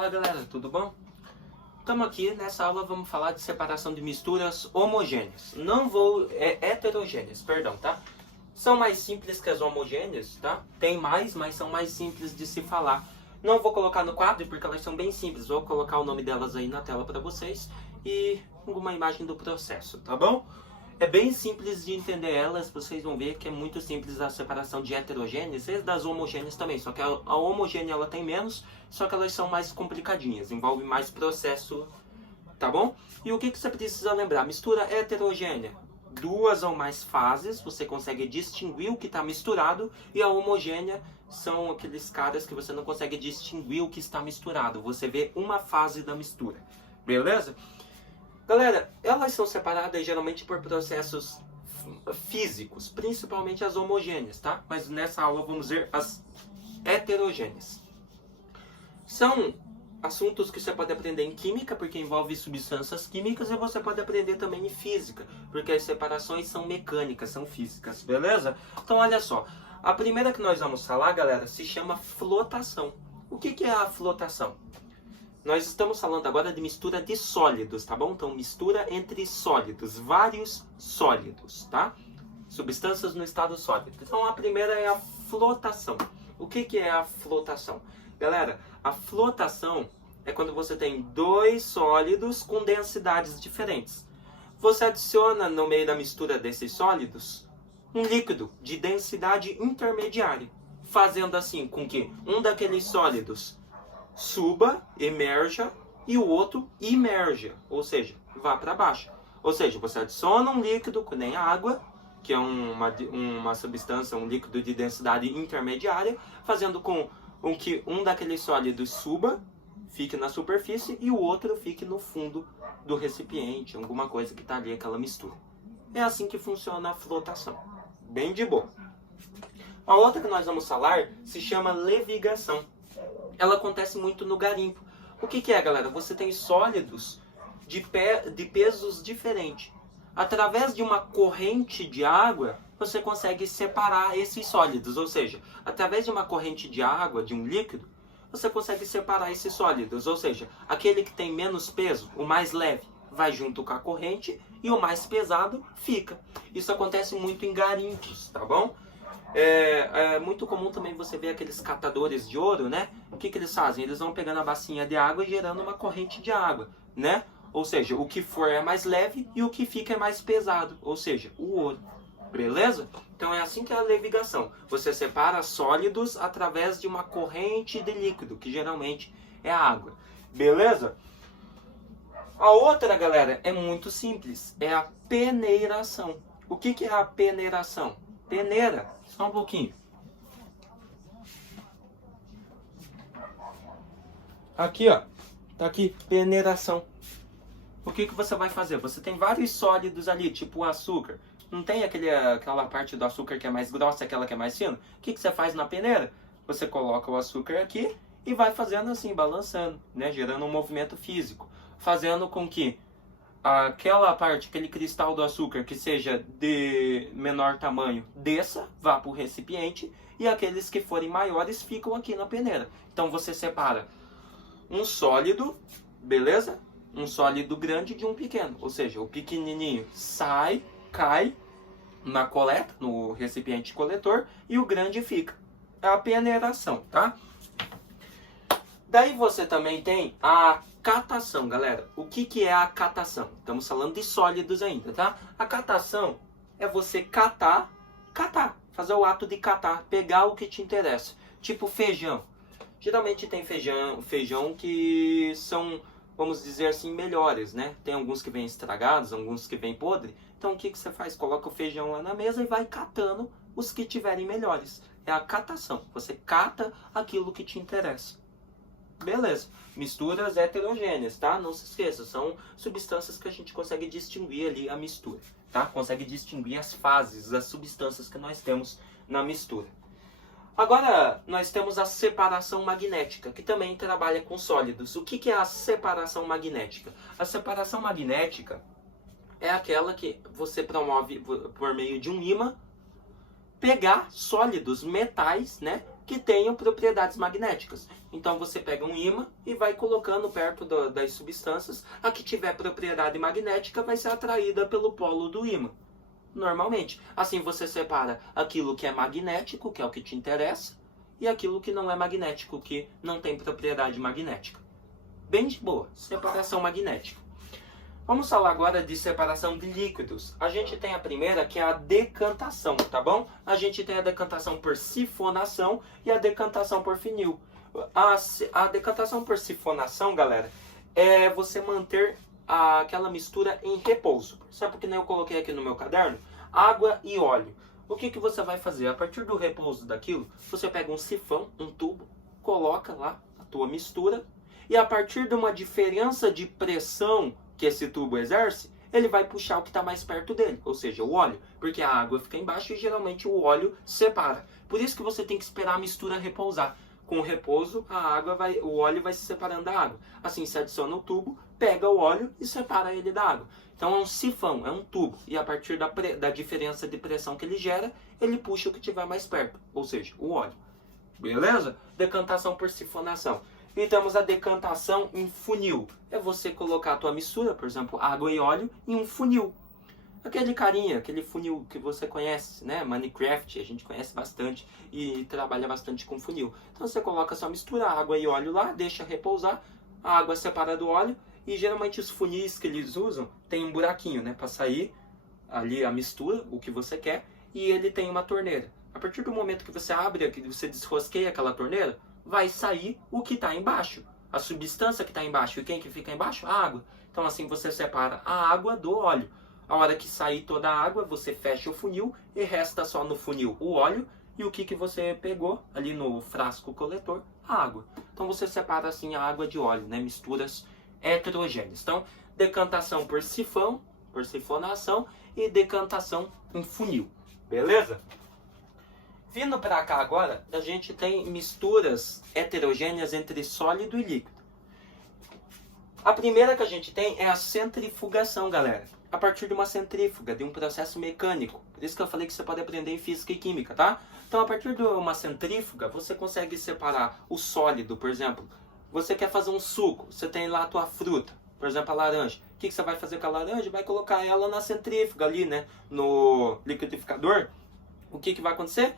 Fala galera, tudo bom? Estamos aqui nessa aula, vamos falar de separação de misturas homogêneas. Heterogêneas, perdão, tá? São mais simples que as homogêneas, tá? Tem mais, mas são mais simples de se falar. Não vou colocar no quadro porque elas são bem simples. Vou colocar o nome delas aí na tela para vocês e alguma imagem do processo, tá bom? É bem simples de entender elas, vocês vão ver que é muito simples a separação de heterogêneas e das homogêneas também, só que a homogênea ela tem menos, só que elas são mais complicadinhas, envolve mais processo, tá bom? E o que você precisa lembrar? Mistura heterogênea, duas ou mais fases, você consegue distinguir o que está misturado, e a homogênea são aqueles caras que você não consegue distinguir o que está misturado, você vê uma fase da mistura, beleza? Galera, elas são separadas geralmente por processos físicos, principalmente as homogêneas, tá? Mas nessa aula vamos ver as heterogêneas. São assuntos que você pode aprender em química, porque envolve substâncias químicas, e você pode aprender também em física, porque as separações são mecânicas, são físicas, beleza? Então olha só, a primeira que nós vamos falar, galera, se chama flotação. O que é a flotação? Nós estamos falando agora de mistura de sólidos, tá bom? Então, mistura entre sólidos, vários sólidos, tá? Substâncias no estado sólido. Então, a primeira é a flotação. O que é a flotação? Galera, a flotação é quando você tem dois sólidos com densidades diferentes. Você adiciona no meio da mistura desses sólidos um líquido de densidade intermediária, fazendo assim com que um daqueles sólidos suba, emerja, e o outro imerja, ou seja, vá para baixo. Ou seja, você adiciona um líquido, que nem água, que é uma substância, um líquido de densidade intermediária, fazendo com que um daqueles sólidos suba, fique na superfície, e o outro fique no fundo do recipiente, alguma coisa que está ali, aquela mistura. É assim que funciona a flotação. Bem de boa. A outra que nós vamos falar se chama levigação. Ela acontece muito no garimpo. O que é, galera? Você tem sólidos de pesos diferentes. Através de uma corrente de água, você consegue separar esses sólidos. Ou seja, através de uma corrente de água, de um líquido, você consegue separar esses sólidos. Ou seja, aquele que tem menos peso, o mais leve, vai junto com a corrente e o mais pesado fica. Isso acontece muito em garimpos, tá bom? É muito comum também você ver aqueles catadores de ouro, né? O que eles fazem? Eles vão pegando a bacinha de água e gerando uma corrente de água, né? Ou seja, o que for é mais leve e o que fica é mais pesado, ou seja, o ouro. Beleza? Então é assim que é a levigação. Você separa sólidos através de uma corrente de líquido, que geralmente é a água. Beleza? A outra, galera, é muito simples. É a peneiração. O que é a peneiração? Peneira, só um pouquinho. Aqui, ó. Tá aqui, peneiração. O que você vai fazer? Você tem vários sólidos ali, tipo o açúcar. Não tem aquela parte do açúcar que é mais grossa, aquela que é mais fina? O que você faz na peneira? Você coloca o açúcar aqui e vai fazendo assim, balançando, né? Gerando um movimento físico. Fazendo com que aquela parte, aquele cristal do açúcar que seja de menor tamanho, desça, vá para o recipiente, e aqueles que forem maiores ficam aqui na peneira. Então você separa um sólido, beleza? Um sólido grande de um pequeno, ou seja, o pequenininho sai, cai na coleta, no recipiente coletor, e o grande fica. É a peneiração, tá? Daí você também tem a catação, galera. O que é a catação? Estamos falando de sólidos ainda, tá? A catação é você catar, fazer o ato de catar, pegar o que te interessa. Tipo feijão. Geralmente tem feijão que são, vamos dizer assim, melhores, né? Tem alguns que vêm estragados, alguns que vêm podre. Então o que você faz? Coloca o feijão lá na mesa e vai catando os que tiverem melhores. É a catação. Você cata aquilo que te interessa. Beleza. Misturas heterogêneas, tá? Não se esqueça, são substâncias que a gente consegue distinguir ali a mistura, tá? Consegue distinguir as fases, as substâncias que nós temos na mistura. Agora, nós temos a separação magnética, que também trabalha com sólidos. O que é a separação magnética? A separação magnética é aquela que você promove por meio de um ímã, pegar sólidos, metais, né? que tenham propriedades magnéticas. Então você pega um ímã e vai colocando perto das substâncias. A que tiver propriedade magnética vai ser atraída pelo polo do ímã, normalmente. Assim você separa aquilo que é magnético, que é o que te interessa, e aquilo que não é magnético, que não tem propriedade magnética. Bem de boa, separação magnética. Vamos falar agora de separação de líquidos. A gente tem a primeira, que é a decantação, tá bom? A gente tem a decantação por sifonação e a decantação por funil. A decantação por sifonação, galera, é você manter aquela mistura em repouso. Sabe porque nem eu coloquei aqui no meu caderno? Água e óleo. O que você vai fazer? A partir do repouso daquilo, você pega um sifão, um tubo, coloca lá a tua mistura, e a partir de uma diferença de pressão que esse tubo exerce, ele vai puxar o que está mais perto dele, ou seja, o óleo, porque a água fica embaixo e geralmente o óleo separa. Por isso que você tem que esperar a mistura repousar. Com o repouso, o óleo vai se separando da água. Assim, você adiciona o tubo, pega o óleo e separa ele da água. Então é um sifão, é um tubo, e a partir da diferença de pressão que ele gera, ele puxa o que estiver mais perto, ou seja, o óleo. Beleza? Decantação por sifonação. E temos a decantação em funil. É você colocar a tua mistura, por exemplo, água e óleo, em um funil. Aquele funil que você conhece, né? Minecraft, a gente conhece bastante e trabalha bastante com funil. Então você coloca a sua mistura, água e óleo lá, deixa repousar, a água separa do óleo, e geralmente os funis que eles usam tem um buraquinho, né? Para sair ali a mistura, o que você quer, e ele tem uma torneira. A partir do momento que você abre, que você desrosqueia aquela torneira, vai sair o que está embaixo, a substância que está embaixo. E quem que fica embaixo? A água. Então assim você separa a água do óleo. A hora que sair toda a água, você fecha o funil e resta só no funil o óleo e o que você pegou ali no frasco coletor, a água. Então você separa assim a água de óleo, né? Misturas heterogêneas. Então, decantação por sifão, por sifonação, e decantação em funil. Beleza? Vindo para cá agora, a gente tem misturas heterogêneas entre sólido e líquido. A primeira que a gente tem é a centrifugação, galera. A partir de uma centrífuga, de um processo mecânico. Por isso que eu falei que você pode aprender em física e química, tá? Então, a partir de uma centrífuga, você consegue separar o sólido, por exemplo. Você quer fazer um suco, você tem lá a tua fruta, por exemplo, a laranja. O que você vai fazer com a laranja? Vai colocar ela na centrífuga ali, né? No liquidificador. O que vai acontecer?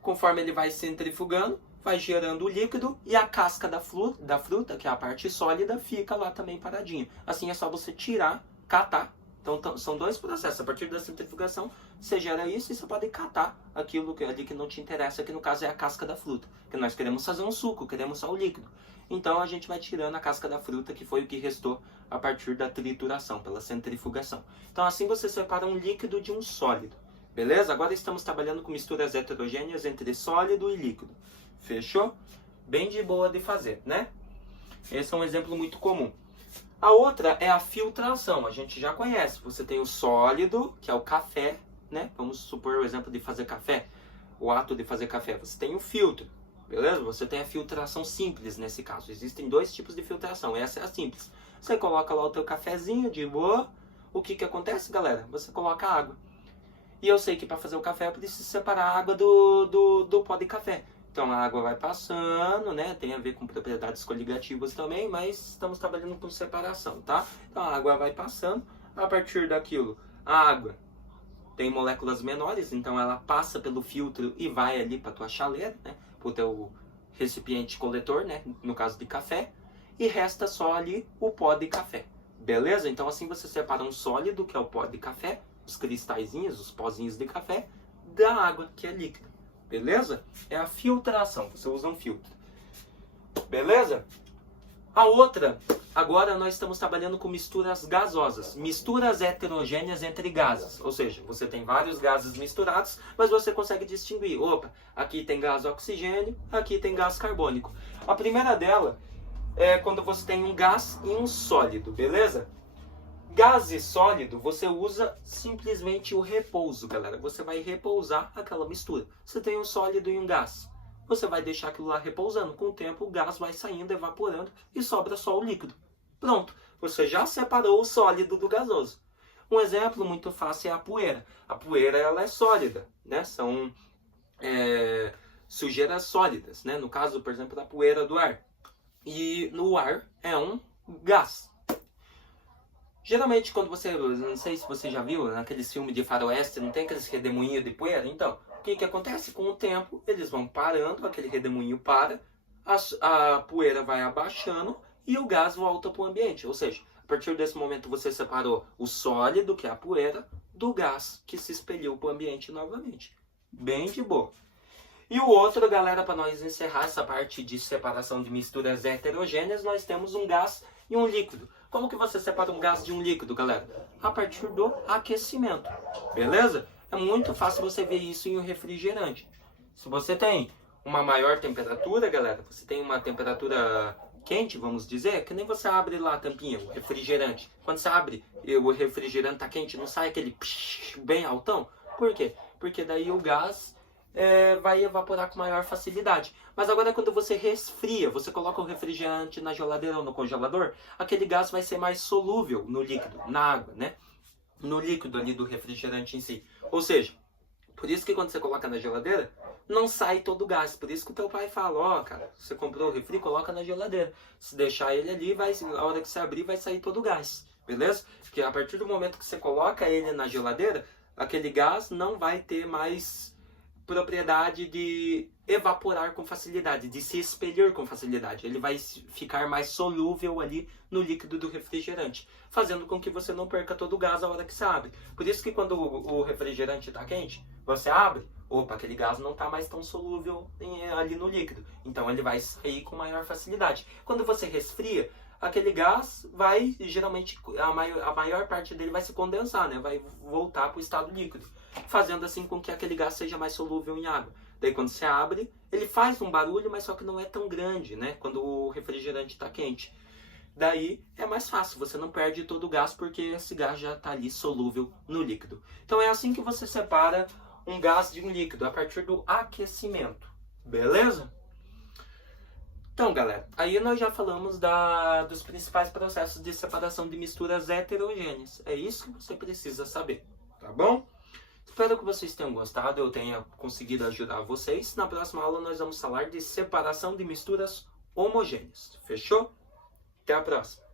Conforme ele vai centrifugando, vai gerando o líquido e a casca da fruta, que é a parte sólida, fica lá também paradinha. Assim é só você tirar, catar. Então são dois processos. A partir da centrifugação, você gera isso e você pode catar aquilo ali que não te interessa, que no caso é a casca da fruta. Porque nós queremos fazer um suco, queremos só o líquido. Então a gente vai tirando a casca da fruta, que foi o que restou a partir da trituração, pela centrifugação. Então assim você separa um líquido de um sólido. Beleza? Agora estamos trabalhando com misturas heterogêneas entre sólido e líquido. Fechou? Bem de boa de fazer, né? Esse é um exemplo muito comum. A outra é a filtração. A gente já conhece. Você tem o sólido, que é o café, né? Vamos supor o exemplo de fazer café. O ato de fazer café. Você tem o filtro, beleza? Você tem a filtração simples nesse caso. Existem dois tipos de filtração. Essa é a simples. Você coloca lá o teu cafezinho de boa. O que acontece, galera? Você coloca água. E eu sei que para fazer o café eu preciso separar a água do pó de café. Então a água vai passando, né? Tem a ver com propriedades coligativas também, mas estamos trabalhando com separação, tá? Então a água vai passando, a partir daquilo, a água tem moléculas menores, então ela passa pelo filtro e vai ali para tua chaleira, né? Para o teu recipiente coletor, né? No caso de café, e resta só ali o pó de café, beleza? Então assim você separa um sólido, que é o pó de café, os cristalzinhos, os pozinhos de café, da água, que é líquida. Beleza? É a filtração. Você usa um filtro. Beleza? A outra, agora nós estamos trabalhando com misturas gasosas. Misturas heterogêneas entre gases. Ou seja, você tem vários gases misturados, mas você consegue distinguir. Opa, aqui tem gás oxigênio, aqui tem gás carbônico. A primeira dela é quando você tem um gás e um sólido, beleza? Gás e sólido, você usa simplesmente o repouso, galera. Você vai repousar aquela mistura. Você tem um sólido e um gás. Você vai deixar aquilo lá repousando. Com o tempo, o gás vai saindo, evaporando e sobra só o líquido. Pronto, você já separou o sólido do gasoso. Um exemplo muito fácil é a poeira. A poeira ela é sólida, né? sujeiras sólidas, né? No caso, por exemplo, da poeira do ar. E no ar é um gás. Geralmente, quando você, não sei se você já viu, naqueles filmes de faroeste, não tem aqueles redemoinhos de poeira? Então, o que acontece? Com o tempo, eles vão parando, aquele redemoinho para, a poeira vai abaixando e o gás volta para o ambiente. Ou seja, a partir desse momento você separou o sólido, que é a poeira, do gás que se expeliu para o ambiente novamente. Bem de boa. E o outro, galera, para nós encerrar essa parte de separação de misturas heterogêneas, nós temos um gás e um líquido. Como que você separa um gás de um líquido, galera? A partir do aquecimento, beleza? É muito fácil você ver isso em um refrigerante. Se você tem uma maior temperatura, galera, você tem uma temperatura quente, vamos dizer, que nem você abre lá a tampinha, o refrigerante. Quando você abre e o refrigerante tá quente, não sai aquele bem altão? Por quê? Porque daí o gás vai evaporar com maior facilidade. Mas agora quando você resfria, você coloca o refrigerante na geladeira ou no congelador, aquele gás vai ser mais solúvel no líquido, na água, né? No líquido ali do refrigerante em si. Ou seja, por isso que quando você coloca na geladeira, não sai todo o gás. Por isso que o teu pai fala, ó, cara, você comprou o refri, coloca na geladeira. Se deixar ele ali, a hora que você abrir, vai sair todo o gás. Beleza? Porque a partir do momento que você coloca ele na geladeira, aquele gás não vai ter mais propriedade de evaporar com facilidade, de se expelir com facilidade. Ele vai ficar mais solúvel ali no líquido do refrigerante, fazendo com que você não perca todo o gás a hora que você abre. Por isso que quando o refrigerante está quente, você abre, opa, aquele gás não está mais tão solúvel ali no líquido. Então ele vai sair com maior facilidade. Quando você resfria, aquele gás vai, geralmente, a maior parte dele vai se condensar, né? Vai voltar para o estado líquido, fazendo assim com que aquele gás seja mais solúvel em água. Daí quando você abre, ele faz um barulho, mas só que não é tão grande, né? Quando o refrigerante está quente. Daí é mais fácil, você não perde todo o gás porque esse gás já está ali solúvel no líquido. Então é assim que você separa um gás de um líquido, a partir do aquecimento. Beleza? Então, galera, aí nós já falamos dos principais processos de separação de misturas heterogêneas. É isso que você precisa saber, tá bom? Espero que vocês tenham gostado, eu tenha conseguido ajudar vocês. Na próxima aula nós vamos falar de separação de misturas homogêneas. Fechou? Até a próxima!